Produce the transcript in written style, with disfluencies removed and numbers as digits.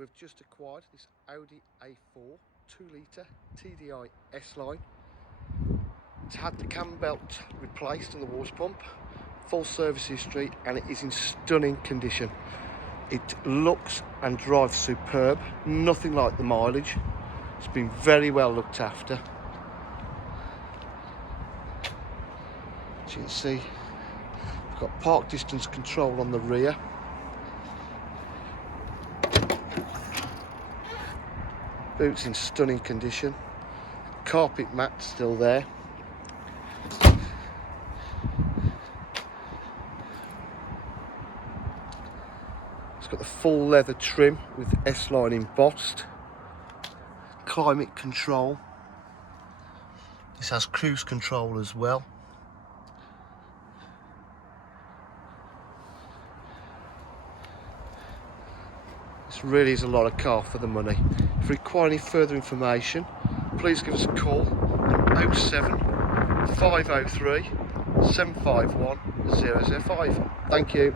We've just acquired this Audi A4 2-litre TDI S line. It's had the CAMBELT replaced on the water pump, full service history, and it is in stunning condition. It looks and drives superb, nothing like the mileage. It's been very well looked after. As you can see, we've got park distance control on the rear. Boots in stunning condition. Carpet mat still there. It's got the full leather trim with S-line embossed. Climate control. This has cruise control as well. This really is a lot of car for the money. If you require any further information, please give us a call on 07 503 751 005. Thank you.